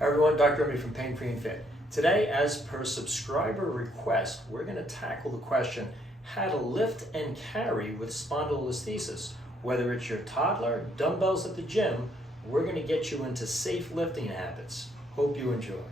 Hi everyone, Dr. Remy from Pain Free and Fit. Today, as per subscriber request, we're going to tackle the question how to lift and carry with spondylolisthesis. Whether it's your toddler, dumbbells at the gym, we're going to get you into safe lifting habits. Hope you enjoy.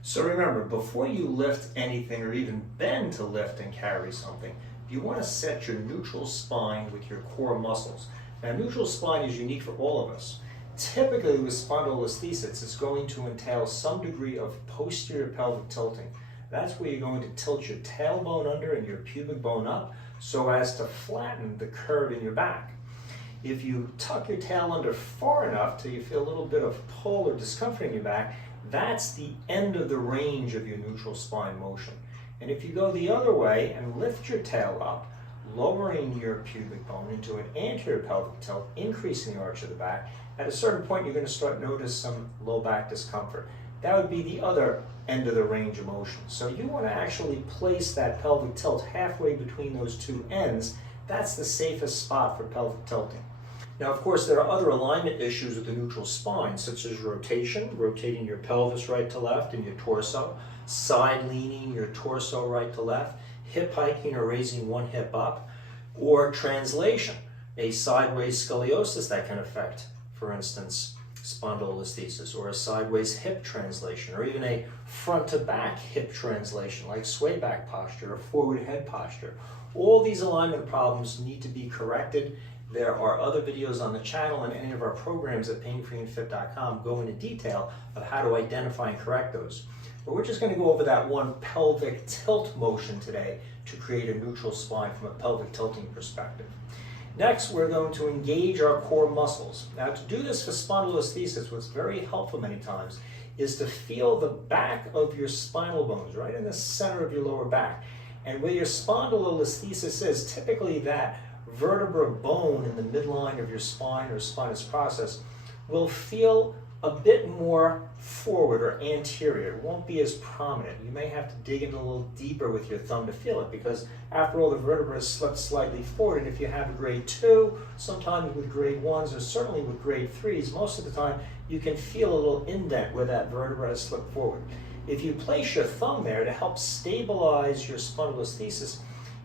So remember, before you lift anything or even bend to lift and carry something, you want to set your neutral spine with your core muscles. Now, neutral spine is unique for all of us. Typically with spondylolisthesis, it's going to entail some degree of posterior pelvic tilting. That's where you're going to tilt your tailbone under and your pubic bone up so as to flatten the curve in your back. If you tuck your tail under far enough till you feel a little bit of pull or discomfort in your back, that's the end of the range of your neutral spine motion. And if you go the other way and lift your tail up, lowering your pubic bone into an anterior pelvic tilt, increasing the arch of the back, at a certain point you're going to start noticing some low back discomfort. That would be the other end of the range of motion. So you want to actually place that pelvic tilt halfway between those two ends. That's the safest spot for pelvic tilting. Now, of course, there are other alignment issues with the neutral spine, such as rotation, rotating your pelvis right to left and your torso, side leaning your torso right to left, hip hiking or raising one hip up, or translation, a sideways scoliosis that can affect, for instance, spondylolisthesis, or a sideways hip translation, or even a front to back hip translation like sway back posture or forward head posture. All these alignment problems need to be corrected. There are other videos on the channel, and any of our programs at painfreeandfit.com go into detail of how to identify and correct those. But we're just going to go over that one pelvic tilt motion today to create a neutral spine from a pelvic tilting perspective. Next, we're going to engage our core muscles. Now, to do this for spondylolisthesis, what's very helpful many times is to feel the back of your spinal bones, right in the center of your lower back. And where your spondylolisthesis is, typically that vertebra bone in the midline of your spine or spinous process will feel a bit more forward or anterior. It won't be as prominent. You may have to dig in a little deeper with your thumb to feel it because after all, the vertebra is slipped slightly forward, and if you have a grade 2, sometimes with grade 1s or certainly with grade 3s, most of the time you can feel a little indent where that vertebra has slipped forward. If you place your thumb there to help stabilize your spondylolisthesis,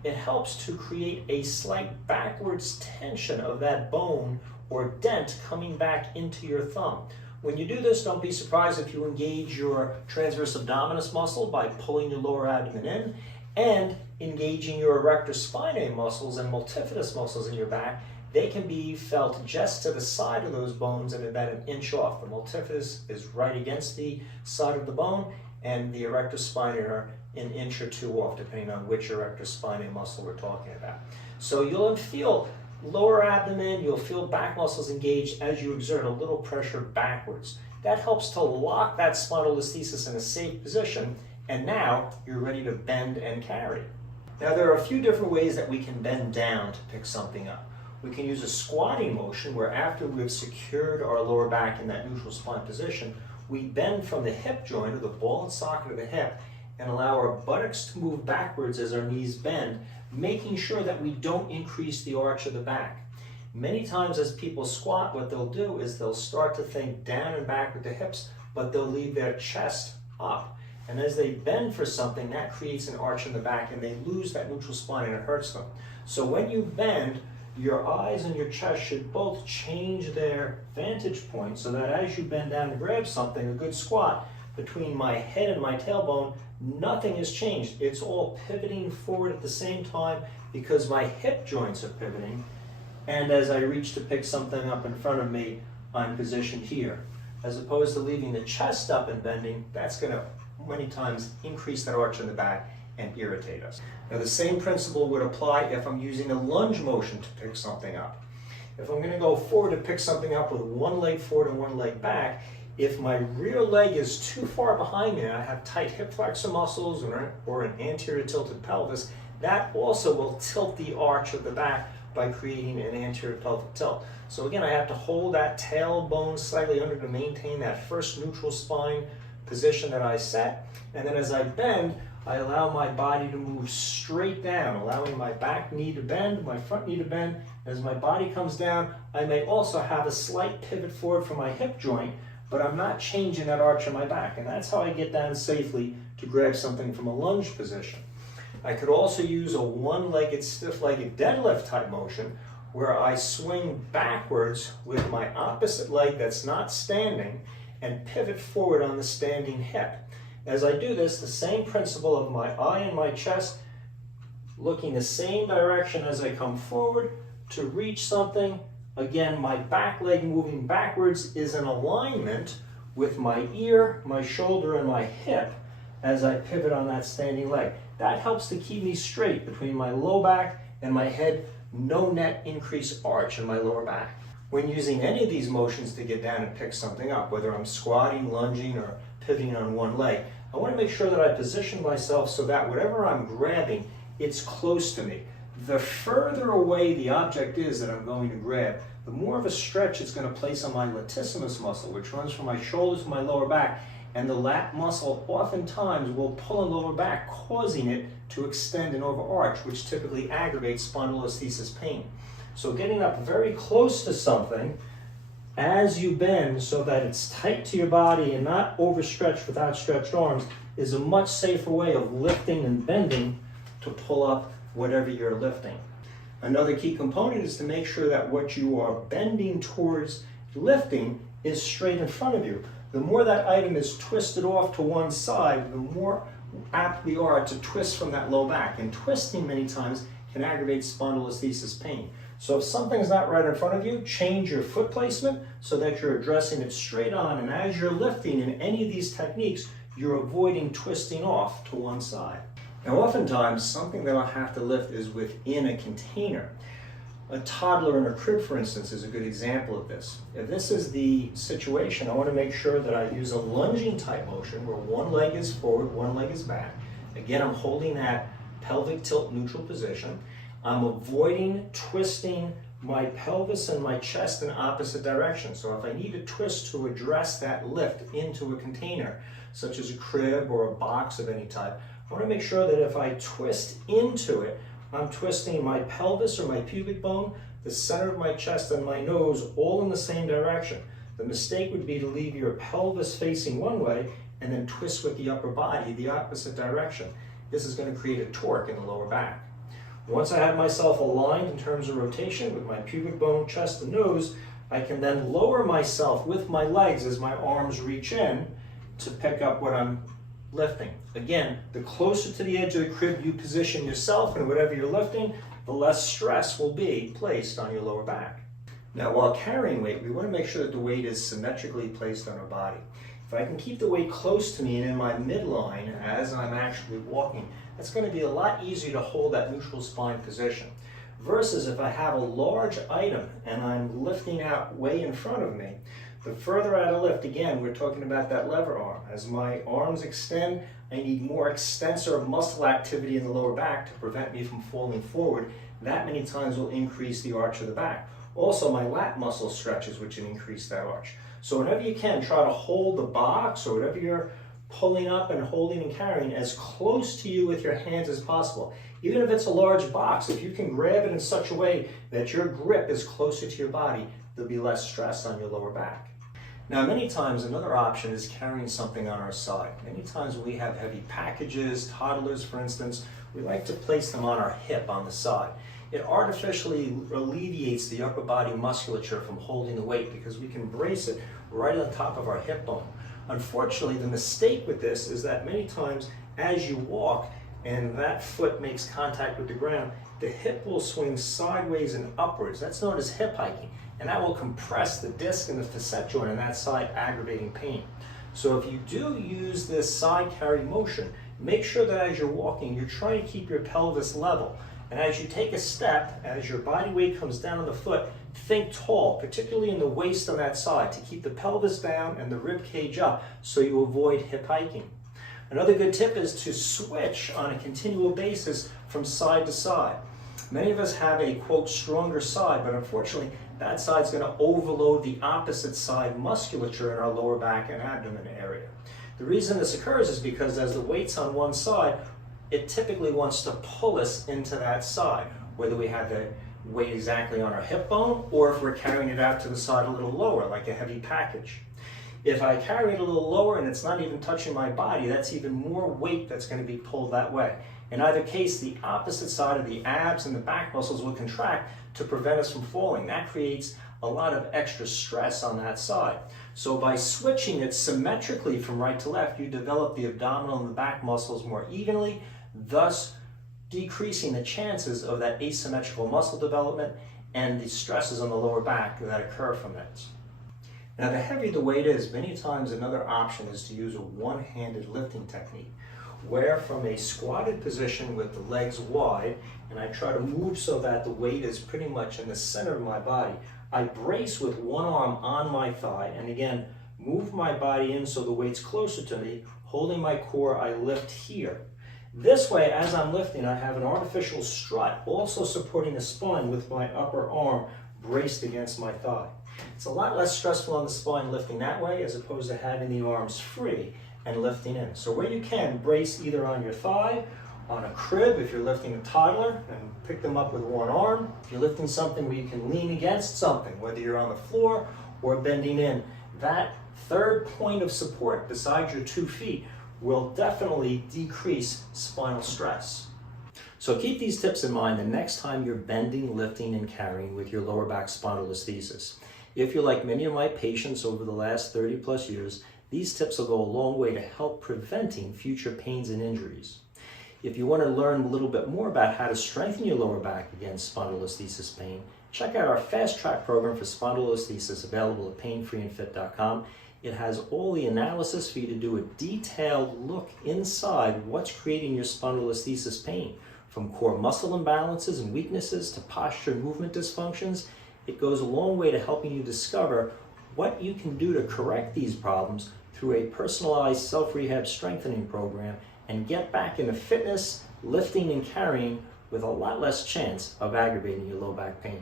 it helps to create a slight backwards tension of that bone or dent coming back into your thumb. When you do this, don't be surprised if you engage your transverse abdominis muscle by pulling your lower abdomen in and engaging your erector spinae muscles and multifidus muscles in your back. They can be felt just to the side of those bones and about an inch off. The multifidus is right against the side of the bone, and the erector spinae are an inch or two off, depending on which erector spinae muscle we're talking about. So you'll feel lower abdomen, you'll feel back muscles engaged as you exert a little pressure backwards. That helps to lock that spondylolisthesis in a safe position, and now you're ready to bend and carry. Now, there are a few different ways that we can bend down to pick something up. We can use a squatting motion where after we've secured our lower back in that neutral spine position, we bend from the hip joint or the ball and socket of the hip and allow our buttocks to move backwards as our knees bend, making sure that we don't increase the arch of the back. Many times as people squat, what they'll do is they'll start to think down and back with the hips, but they'll leave their chest up. And as they bend for something, that creates an arch in the back and they lose that neutral spine and it hurts them. So when you bend, your eyes and your chest should both change their vantage point so that as you bend down to grab something, a good squat, between my head and my tailbone, nothing has changed. It's all pivoting forward at the same time because my hip joints are pivoting. And as I reach to pick something up in front of me, I'm positioned here. As opposed to leaving the chest up and bending, that's going to many times increase that arch in the back and irritate us. Now, the same principle would apply if I'm using a lunge motion to pick something up. If I'm going to go forward to pick something up with one leg forward and one leg back, if my rear leg is too far behind me and I have tight hip flexor muscles or an anterior tilted pelvis, that also will tilt the arch of the back by creating an anterior pelvic tilt. So again, I have to hold that tailbone slightly under to maintain that first neutral spine position that I set. And then as I bend, I allow my body to move straight down, allowing my back knee to bend, my front knee to bend, As my body comes down, I may also have a slight pivot forward from my hip joint, but I'm not changing that arch in my back. And that's how I get down safely to grab something from a lunge position. I could also use a one-legged, stiff-legged deadlift type motion where I swing backwards with my opposite leg that's not standing and pivot forward on the standing hip. As I do this, the same principle of my eye and my chest looking the same direction as I come forward to reach something. Again, my back leg moving backwards is in alignment with my ear, my shoulder, and my hip as I pivot on that standing leg. That helps to keep me straight between my low back and my head, no net increase arch in my lower back. When using any of these motions to get down and pick something up, whether I'm squatting, lunging, or pivoting on one leg, I want to make sure that I position myself so that whatever I'm grabbing, it's close to me. The further away the object is that I'm going to grab, the more of a stretch it's going to place on my latissimus muscle, which runs from my shoulders to my lower back, and the lat muscle oftentimes will pull on the lower back, causing it to extend and overarch, which typically aggravates spondylolisthesis pain. So getting up very close to something as you bend so that it's tight to your body and not overstretched with outstretched arms is a much safer way of lifting and bending to pull up whatever you're lifting. Another key component is to make sure that what you are bending towards lifting is straight in front of you. The more that item is twisted off to one side, the more apt we are to twist from that low back. And twisting many times can aggravate spondylolisthesis pain. So if something's not right in front of you, change your foot placement so that you're addressing it straight on. And as you're lifting in any of these techniques, you're avoiding twisting off to one side. Now, oftentimes, something that I'll have to lift is within a container. A toddler in a crib, for instance, is a good example of this. If this is the situation, I want to make sure that I use a lunging type motion where one leg is forward, one leg is back. Again, I'm holding that pelvic tilt neutral position. I'm avoiding twisting my pelvis and my chest in opposite directions. So if I need to twist to address that lift into a container, such as a crib or a box of any type, I want to make sure that if I twist into it, I'm twisting my pelvis or my pubic bone, the center of my chest, and my nose all in the same direction. The mistake would be to leave your pelvis facing one way and then twist with the upper body the opposite direction. This is going to create a torque in the lower back. Once I have myself aligned in terms of rotation with my pubic bone, chest, and nose, I can then lower myself with my legs as my arms reach in to pick up what I'm lifting. Again, the closer to the edge of the crib you position yourself and whatever you're lifting, the less stress will be placed on your lower back. Now, while carrying weight, we want to make sure that the weight is symmetrically placed on our body. If I can keep the weight close to me and in my midline as I'm actually walking, that's going to be a lot easier to hold that neutral spine position. Versus if I have a large item and I'm lifting out way in front of me, the further out I lift, again, we're talking about that lever arm. As my arms extend, I need more extensor muscle activity in the lower back to prevent me from falling forward. That many times will increase the arch of the back. Also, my lat muscle stretches, which can increase that arch. So whenever you can, try to hold the box or whatever you're pulling up and holding and carrying as close to you with your hands as possible. Even if it's a large box, if you can grab it in such a way that your grip is closer to your body, there'll be less stress on your lower back. Now, many times another option is carrying something on our side. Many times when we have heavy packages, toddlers for instance, we like to place them on our hip on the side. It artificially alleviates the upper body musculature from holding the weight because we can brace it right on top of our hip bone. Unfortunately, the mistake with this is that many times as you walk and that foot makes contact with the ground, the hip will swing sideways and upwards. That's known as hip hiking. And that will compress the disc and the facet joint on that side, aggravating pain. So if you do use this side carry motion, make sure that as you're walking, you're trying to keep your pelvis level. And as you take a step, as your body weight comes down on the foot, think tall, particularly in the waist on that side, to keep the pelvis down and the rib cage up so you avoid hip hiking. Another good tip is to switch on a continual basis from side to side. Many of us have a, quote, stronger side, but unfortunately, that side's going to overload the opposite side musculature in our lower back and abdomen area. The reason this occurs is because as the weight's on one side, it typically wants to pull us into that side, whether we have a weight exactly on our hip bone, or if we're carrying it out to the side a little lower, like a heavy package. If I carry it a little lower and it's not even touching my body, that's even more weight that's going to be pulled that way. In either case, the opposite side of the abs and the back muscles will contract to prevent us from falling. That creates a lot of extra stress on that side. So by switching it symmetrically from right to left, you develop the abdominal and the back muscles more evenly, thus decreasing the chances of that asymmetrical muscle development and the stresses on the lower back that occur from it. Now, the heavier the weight is, many times another option is to use a one-handed lifting technique, where from a squatted position with the legs wide, and I try to move so that the weight is pretty much in the center of my body, I brace with one arm on my thigh, and again, move my body in so the weight's closer to me, holding my core, I lift here. This way, as I'm lifting, I have an artificial strut, also supporting the spine with my upper arm braced against my thigh. It's a lot less stressful on the spine lifting that way as opposed to having the arms free and lifting in. So where you can, brace either on your thigh, on a crib if you're lifting a toddler, and pick them up with one arm. If you're lifting something where you can lean against something, whether you're on the floor or bending in, that third point of support besides your 2 feet will definitely decrease spinal stress. So keep these tips in mind the next time you're bending, lifting, and carrying with your lower back spondylolisthesis. If you're like many of my patients over the last 30 plus years, these tips will go a long way to help preventing future pains and injuries. If you want to learn a little bit more about how to strengthen your lower back against spondylolisthesis pain, check out our fast track program for spondylolisthesis available at painfreeandfit.com. It has all the analysis for you to do a detailed look inside what's creating your spondylolisthesis pain, from core muscle imbalances and weaknesses to posture and movement dysfunctions. It goes a long way to helping you discover what you can do to correct these problems through a personalized self-rehab strengthening program and get back into fitness, lifting, and carrying with a lot less chance of aggravating your low back pain.